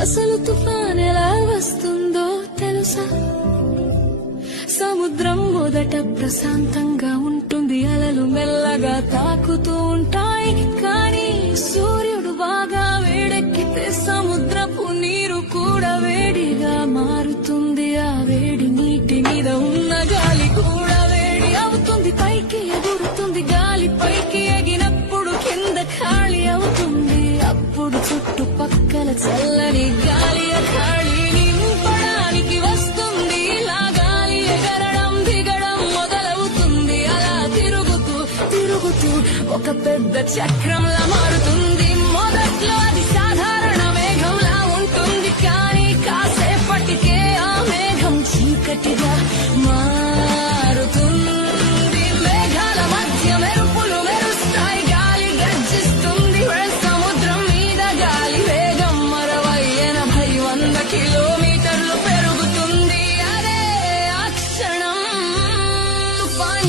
అసలు తుఫాన్ ఎలా వస్తుందో తెలుసా? సముద్రం మొదట ప్రశాంతంగా ఉంటుంది, అలలు మెల్లగా తాకుతూ ఉంటాయి. కానీ సూర్యుడు బాగా వేడెక్కితే సముద్రపు నీరు కూడా వేడిగా మారుతుంది. ఆ వేడి నీటి మీద ఉన్న గాలి కూడా వేడి అవుతుంది. పైకి ఎగురుతుంది, గాలి పైకి ఎగినప్పుడు కింద ఖాళీ అవుతుంది. అప్పుడు చుట్టుపక్కల చల్లని గాలి ఖాళీని నింపడానికి వస్తుంది. ఇలా గాలి ఎగరడం దిగడం మొదలవుతుంది. అలా తిరుగుతూ తిరుగుతూ ఒక పెద్ద చక్రంలా మారుతుంది.